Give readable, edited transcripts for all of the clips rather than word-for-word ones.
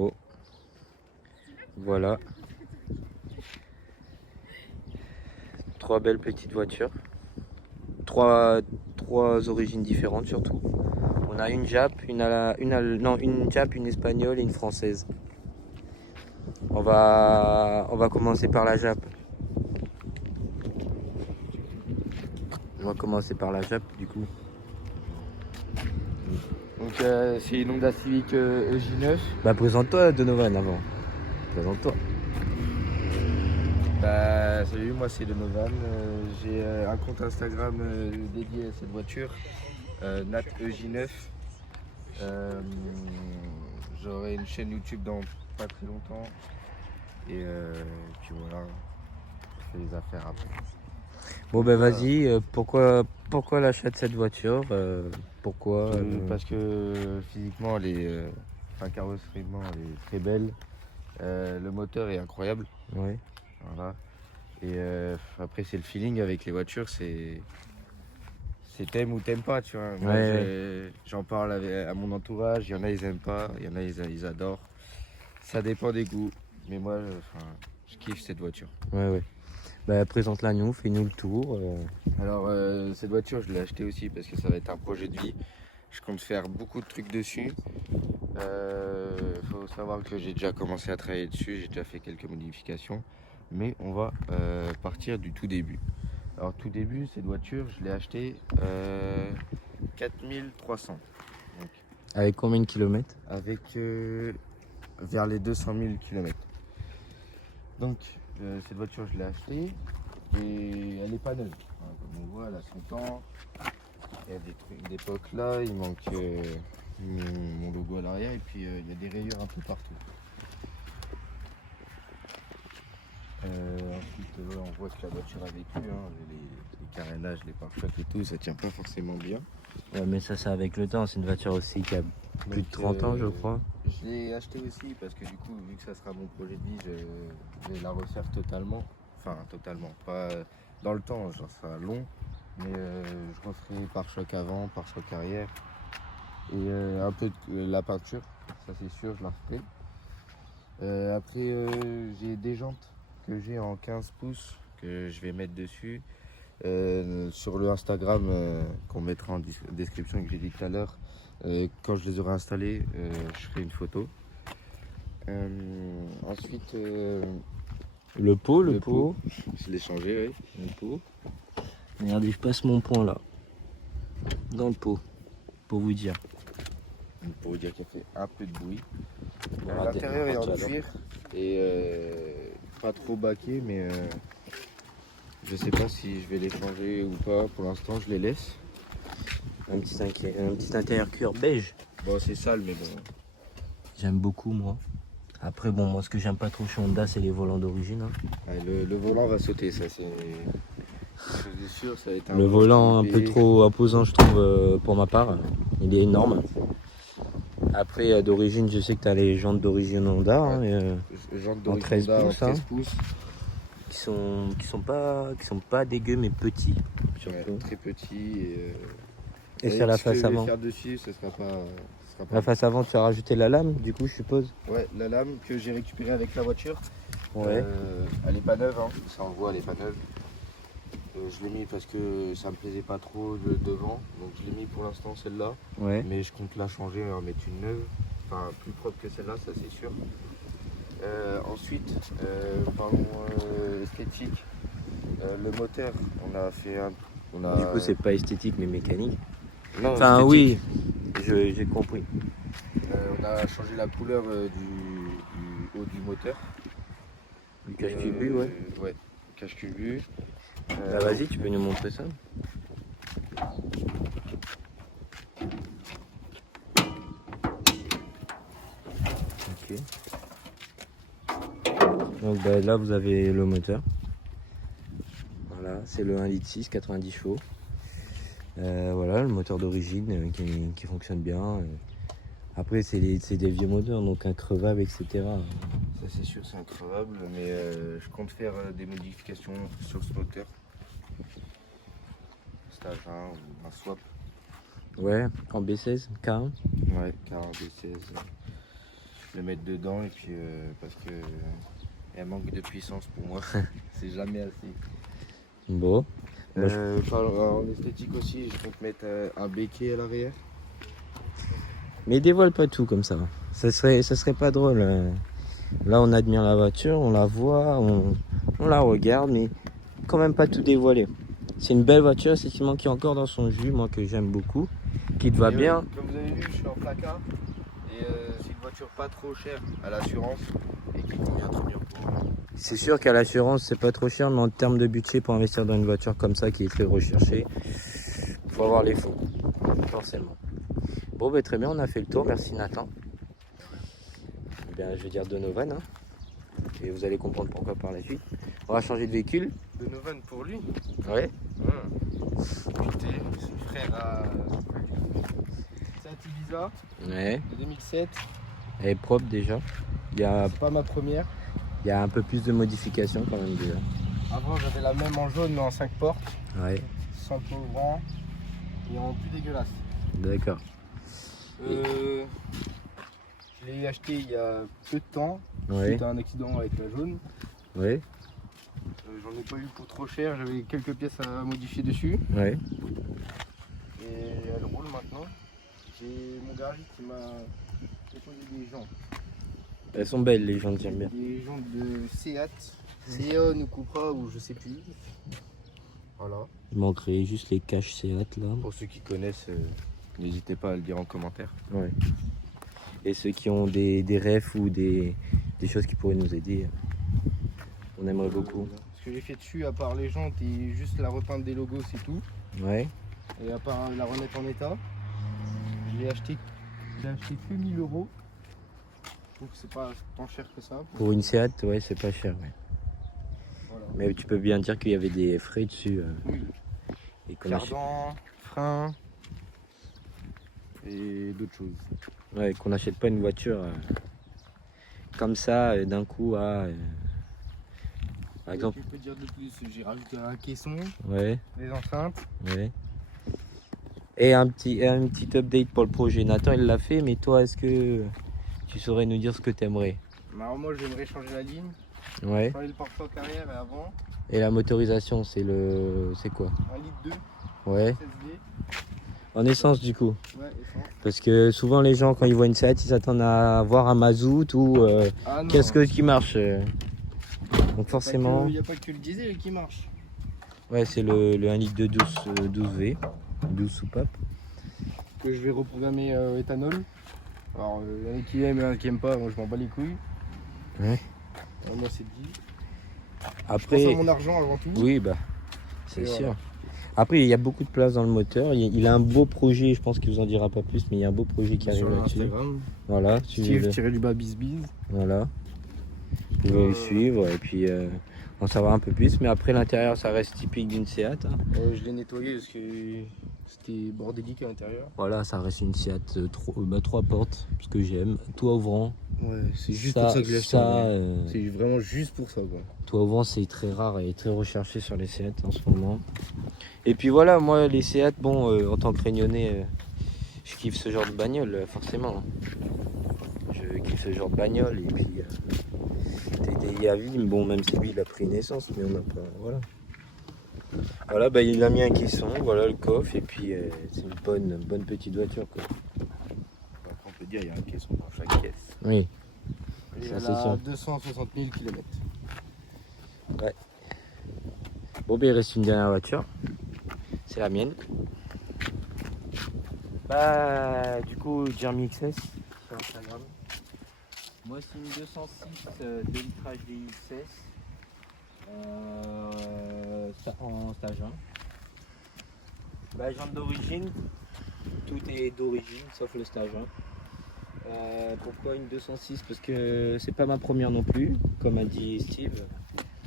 Bon, voilà. 3 belles petites voitures. Trois origines différentes surtout. On a une Jap, une Jap, une espagnole et une française. On va commencer par la Jap. On va commencer par la Jap du coup. Donc c'est une Honda Civic EJ9. Bah présente-toi Donovan avant. Présente-toi. Bah salut, moi c'est Donovan. J'ai un compte Instagram dédié à cette voiture, Nat EJ9. J'aurai une chaîne YouTube dans pas très longtemps. Et puis voilà, je fais les affaires après. Bon ben vas-y, pourquoi l'achat de cette voiture Pourquoi Parce que physiquement elle est, carrosseriement elle est très belle. Le moteur est incroyable. Ouais. Voilà. Et après c'est le feeling avec les voitures, c'est t'aimes ou t'aimes pas, tu vois. Moi j'en parle à mon entourage, il y en a ils aiment pas, il y en a ils adorent. Ça dépend des goûts. Mais moi je kiffe cette voiture. Ouais. Bah présente-la nous, fais-nous le tour. Alors cette voiture je l'ai achetée aussi parce que ça va être un projet de vie. Je compte faire beaucoup de trucs dessus. Faut savoir que j'ai déjà commencé à travailler dessus, j'ai déjà fait quelques modifications. Mais on va partir du tout début. Alors tout début, cette voiture, je l'ai achetée 4300. Donc, Avec combien de kilomètres? avec vers les 200 000 km. Donc cette voiture, je l'ai achetée et elle n'est pas neuve. Hein, comme on voit, elle a son temps. Il y a des trucs d'époque là, il manque mon logo à l'arrière et puis il y a des rayures un peu partout. Ensuite, on voit que la voiture a vécu, hein, les carénages, les pare-chocs et tout, ça tient pas forcément bien. Ouais, mais ça c'est avec le temps, c'est une voiture aussi qui a plus de 30 ans je crois. Je l'ai acheté aussi parce que du coup, vu que ça sera mon projet de vie, je vais la refaire totalement. Enfin, totalement, pas dans le temps, genre ça sera long, mais je referai pare-choc avant, pare-choc arrière et un peu de la peinture, ça c'est sûr, je la referai. Après, j'ai des jantes que j'ai en 15 pouces que je vais mettre dessus. Sur le Instagram qu'on mettra en description que j'ai dit tout à l'heure, quand je les aurai installées, je ferai une photo. Ensuite, Le pot. je l'ai changé, oui. Le pot. Regardez, je passe mon poing là. Dans le pot. Pour vous dire. Pour vous dire qu'elle fait un peu de bruit. Bon, L'intérieur est en alors. cuir et pas trop baqué, mais je sais pas si je vais les changer ou pas. Pour l'instant, je les laisse. Un petit intérieur cuir beige. Bon, c'est sale, mais bon. J'aime beaucoup moi. Après bon, moi ce que j'aime pas trop chez Honda c'est les volants d'origine. Hein. Ouais, le volant va sauter, ça c'est sûr. Ça va être Le volant un peu trop imposant je trouve pour ma part. Il est énorme. Après d'origine je sais que tu as les jantes d'origine Honda. Ouais. Hein, Jantes en 13 d'origine pouces, en 13 pouces. qui sont pas dégueux mais petits surtout. Ouais, très petit. Et sur la face avant. Ce que je vais faire dessus, ce sera pas. La face avant tu as rajouté la lame du coup je suppose. Ouais, la lame que j'ai récupérée avec la voiture. Ouais. Elle est pas neuve, hein. Ça on voit, elle est pas neuve. Je l'ai mis parce que ça me plaisait pas trop le devant, donc je l'ai mis pour l'instant celle-là. Ouais. Mais je compte la changer et en mettre une neuve, enfin plus propre que celle-là, ça c'est sûr. Ensuite, parlons esthétique. Le moteur, on a fait un. Du coup c'est pas esthétique mais mécanique. Non, Enfin esthétique. oui, j'ai compris. On a changé la couleur du haut du moteur. Du cache-culbut, ouais. Ouais, cache-culbut. Bah vas-y, tu peux nous montrer ça. Ok. Donc bah, là vous avez le moteur. Voilà, c'est le 1,6 litre 90 chevaux. Voilà, le moteur d'origine qui fonctionne bien. Après c'est des vieux moteurs, donc increvables, etc. Ça c'est sûr, c'est increvable, mais je compte faire des modifications sur ce moteur. Stage 1 ou un swap. Ouais, en B16, K1. Ouais, car B16. le mettre dedans et puis parce que elle manque de puissance pour moi. C'est jamais assez. Bon. Moi, En esthétique aussi, je compte mettre un béquet à l'arrière. Mais dévoile pas tout comme ça. Ça serait pas drôle. Là, on admire la voiture, on la voit, on la regarde, mais quand même pas tout dévoiler. C'est une belle voiture, effectivement, qui est encore dans son jus, moi que j'aime beaucoup, qui te va Et bien. comme vous avez vu, je suis en placard. Et c'est une voiture pas trop chère à l'assurance et qui convient très bien pour moi. C'est sûr qu'à l'assurance, c'est pas trop cher, mais en termes de budget pour investir dans une voiture comme ça qui est très recherchée, faut avoir les fonds, forcément. Bon, bah, très bien, on a fait le tour. Merci Nathan. Eh bien, je vais dire Donovan, hein, et vous allez comprendre pourquoi par la suite. On va changer de véhicule. Donovan pour lui. Ouais. Putain, son frère a. C'est un Ibiza Ouais. de 2007. Elle est propre déjà. Il y a C'est pas ma première. un peu plus de modifications quand même déjà. Avant, j'avais la même en jaune mais en 5 portes, Ouais. sans le grand et en plus dégueulasse. D'accord. Je l'ai acheté il y a peu de temps, Ouais. suite à un accident avec la jaune. Ouais. J'en ai pas eu pour trop cher, j'avais quelques pièces à modifier dessus. Ouais. Et elle roule maintenant. J'ai mon garagiste qui m'a déposé des jantes. Elles sont belles les jantes, j'aime bien. Des jantes de Seat, Seon ou Cupra ou je sais plus. Voilà. Il manquerait juste les caches Seat là. Pour ceux qui connaissent, n'hésitez pas à le dire en commentaire. Ouais. Et ceux qui ont des refs ou des choses qui pourraient nous aider, on aimerait beaucoup. Ce que j'ai fait dessus, à part les jantes et juste la repeinte des logos, c'est tout. Ouais. Et à part la remettre en état, j'ai acheté que 1000 euros. Je trouve que c'est pas tant cher que ça. Pour une Seat, ouais, c'est pas cher. Ouais. Voilà. Mais tu peux bien dire qu'il y avait des frais dessus. Oui. Et qu'on achète- Cardan, frein et d'autres choses. ouais, qu'on n'achète pas une voiture comme ça d'un coup à. Par exemple. Je peux dire de plus, j'ai rajouté un caisson, Ouais. des enceintes. Ouais. Et un petit update pour le projet. Nathan il l'a fait, mais toi est-ce que tu saurais nous dire ce que tu aimerais? Alors moi j'aimerais changer la ligne, Ouais. changer le pare-choc arrière et avant, Et la motorisation, c'est quoi? 1 litre 2, Ouais. 16D, En essence du coup. ouais, essence. Parce que souvent les gens quand ils voient une Seat, ils s'attendent à voir un mazout ou Ah non, qu'est-ce qui marche. Donc forcément, il n'y a pas que le diesel qui marche. ouais, c'est le 1 litre de 12V, 12 soupapes. Que je vais reprogrammer éthanol. Alors il y en a qui aiment et il y en a qui n'aiment pas, moi je m'en bats les couilles. Ouais. Moi c'est dit. Je pense Après, à mon argent avant tout. oui, bah, c'est Et sûr. voilà. Après, il y a beaucoup de place dans le moteur. Il a un beau projet, je pense qu'il vous en dira pas plus, mais il y a un beau projet qui arrive Sur là-dessus. Instagram, Voilà, Steve suivez-le. tiré du bas bis. Voilà. Vous pouvez le suivre et puis en savoir un peu plus. Mais après, l'intérieur, ça reste typique d'une Seat, hein. Je l'ai nettoyé parce que c'était bordélique à l'intérieur. Voilà, ça reste une Seat 3 portes, ce que j'aime. Toit ouvrant. Ouais, c'est juste pour ça que je l'ai acheté. C'est vraiment juste pour ça quoi. Toit ouvrant, c'est très rare et très recherché sur les Seat en ce moment. Et puis voilà, moi, les Seat, bon, en tant que Réunionnais, je kiffe ce genre de bagnole, forcément. Je kiffe ce genre de bagnole et puis TDI à vie, bon, même si lui, il a pris une essence, mais on n'a pas, voilà. Voilà, bah, il a mis un caisson, voilà le coffre, et puis c'est une bonne petite voiture, quoi. Après, on peut dire il y a un caisson dans chaque caisse. Oui, Et ça, elle c'est a sûr. 260 000 km. Bon, ben il reste une dernière voiture. C'est la mienne. Bah, du coup, Jeremy XS sur Instagram. Moi, c'est une 206 de litrage DXS en stage 1. Bah, jante d'origine. Tout est d'origine sauf le stage 1. Pourquoi une 206? Parce que c'est pas ma première non plus, comme a dit Steve.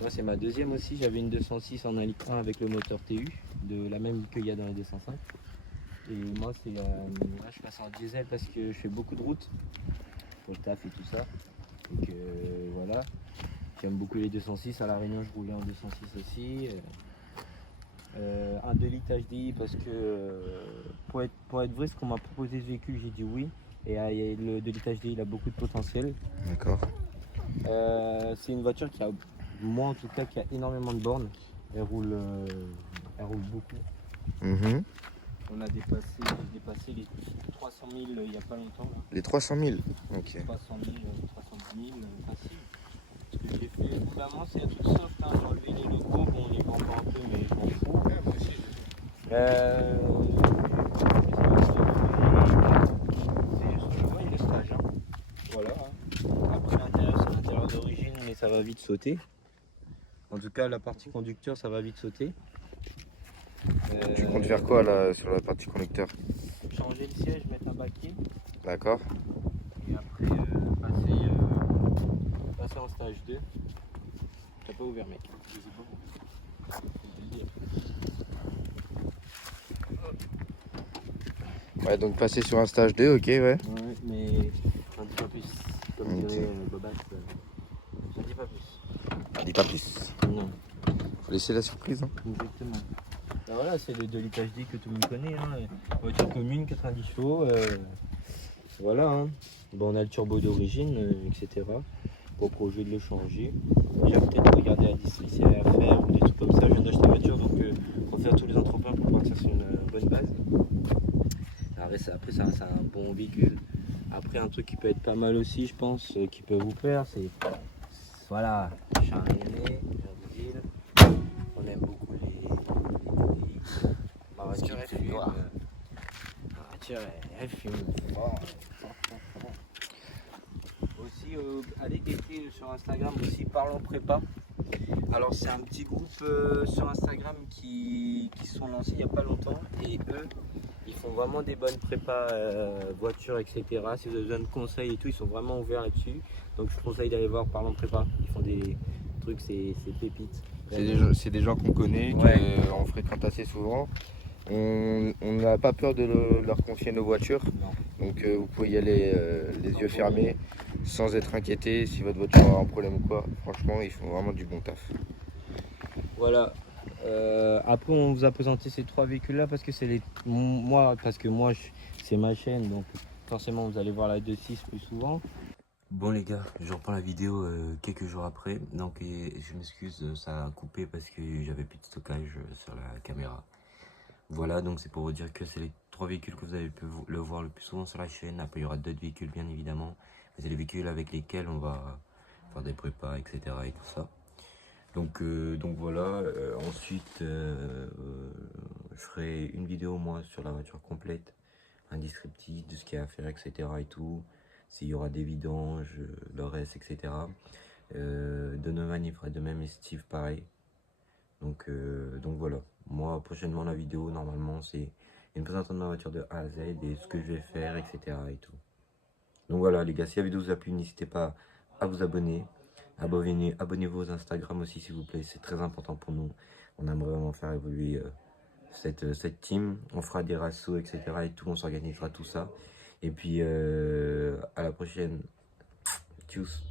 Moi c'est ma deuxième aussi, j'avais une 206 en 1 litre 1 avec le moteur TU, de la même qu'il y a dans les 205. Et moi c'est là je passe en diesel parce que je fais beaucoup de routes pour le taf et tout ça. Donc voilà, j'aime beaucoup les 206, à La Réunion je roulais en 206 aussi. Un 2 litres HDI parce que pour être vrai ce qu'on m'a proposé ce véhicule j'ai dit oui. Et le 2 litres HD, il a beaucoup de potentiel. D'accord. C'est une voiture qui a, moi en tout cas, qui a énormément de bornes. Elle roule beaucoup. Mhm. On a dépassé les 300 000 il n'y a pas longtemps. Là. Les 300 000. Ok. 300 000, 310 000, facile. Ce que j'ai fait, évidemment, c'est un truc soft. Hein. J'ai enlevé les logos, bon, on les vend pas un peu, mais je m'en fous. C'est juste le logo et le stage. Hein. Voilà. Hein. Après, l'intérieur, c'est l'intérieur d'origine, mais ça va vite sauter. En tout cas, la partie conducteur, ça va vite sauter. Tu comptes faire quoi là sur la partie conducteur? Changer le siège, mettre un baquet. D'accord. Et après, passer en stage 2. T'as pas ouvert, mec. Je sais pas. Ouais, donc passer sur un stage 2, ok, ouais. Ouais, mais j'en dis pas plus. Comme Ok. dirait Bobat, j'en dis pas plus. Dis pas plus. Non, Faut laisser la surprise. Hein. exactement. Ben voilà, c'est le 2 litres HD que tout le monde connaît. Hein. Voiture commune, 90 chevaux. Voilà. Hein. Bon, on a le turbo d'origine, etc. Pour projet de le changer. Déjà peut-être regarder la distribution à faire ou des trucs comme ça. Je viens d'acheter la voiture, donc on va faire tous les entrepreneurs pour partir sur une bonne base. Après, c'est un bon véhicule. Après, un truc qui peut être pas mal aussi, je pense, qui peut vous plaire, c'est voilà, Charles-René, Verdeville. On aime beaucoup les TDX. Ma voiture, elle fume. Ma voiture, elle fume. Bon, aussi, allez guetter sur Instagram aussi, Parlons Prépa. Alors, c'est un petit groupe sur Instagram qui sont lancés il n'y a pas longtemps. Et eux, ils font vraiment des bonnes prépas voitures, etc. Si vous avez besoin de conseils et tout, ils sont vraiment ouverts là-dessus. Donc, je vous conseille d'aller voir Parlons Prépa. Ils font des trucs, c'est pépites. C'est des gens qu'on connaît, Ouais. qu'on fréquente assez souvent. On n'a pas peur de leur confier nos voitures. Non. Donc vous pouvez y aller les yeux fermés, sans être inquiété si votre voiture a un problème ou quoi. Franchement, ils font vraiment du bon taf. Voilà. Après, on vous a présenté ces trois véhicules-là parce que moi, c'est ma chaîne, donc forcément vous allez voir la 2.6 plus souvent. Bon les gars, je reprends la vidéo quelques jours après, donc je m'excuse, ça a coupé parce que j'avais plus de stockage sur la caméra. Voilà, donc c'est pour vous dire que c'est les trois véhicules que vous avez pu le voir le plus souvent sur la chaîne. Après, il y aura d'autres véhicules, bien évidemment. C'est les véhicules avec lesquels on va faire des prépas, etc. et tout ça. Donc voilà. Ensuite, je ferai une vidéo, moi, sur la voiture complète. Un descriptif de ce qu'il y a à faire, etc. et tout. S'il y aura des vidanges, le reste, etc. Donovan, il fera de même et Steve, pareil. Donc voilà, moi prochainement la vidéo normalement c'est une présentation de ma voiture de A à Z et ce que je vais faire, etc. et tout. Donc voilà les gars, si la vidéo vous a plu, n'hésitez pas à vous abonner. Abonnez-vous aux Instagram aussi s'il vous plaît, c'est très important pour nous. On aimerait vraiment faire évoluer cette team. On fera des rassos, etc. et tout, on s'organisera tout ça. Et puis à la prochaine. Tchuss.